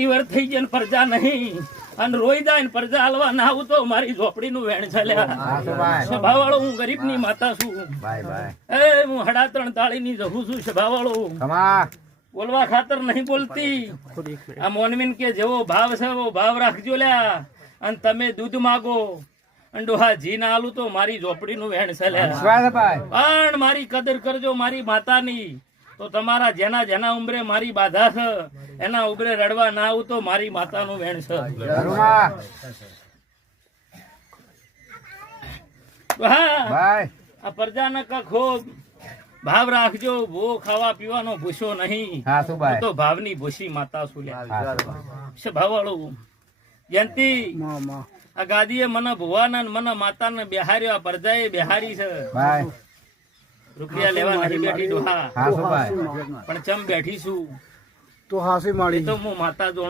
મારી વર થઈ ગઈ ને પ્રજા નહીં અને રોઈ જાય ને પ્રજા હાલવા ના આવું તો મારી ઝોપડી નું વેણ ચાલ્યા સભાવાળો હું ગરીબ ની માતા છું હું 3.5 તાળી ની જહું છું સભાવાળો બોલવા ખાતર નહીં બોલતી આ મોનમીન કે જેવો ભાવ છે એવો ભાવ રાખજો લ્યા અને તમે દૂધ માગો ડોહા જી ના આલું તો મારી ઝોપડી નું વેણ ચાલ્યા પણ મારી કદર કરજો મારી માતાની તો તમારા જેના જેના ઉંબરે મારી બાધા છે એના ઉંબરે રડવા ના આવું તો મારી માતાનું વેણ છે આ પ્રજાના કખો ભાવ રાખજો ભો ખાવા પીવાનો ભૂસો નહીં તો ભાવની ભૂસી માતા સુલ્યા ભાવાળો જયંતી આ ગાદીએ મને ભુવાના મને માતાને બેહાર્યો આ પ્રજાએ બેહારી છે રૂપિયા લેવા નથી બેઠી ડોહા પણ ચમ બેઠી છું તો હાસી માળી તો હું માતા જોણ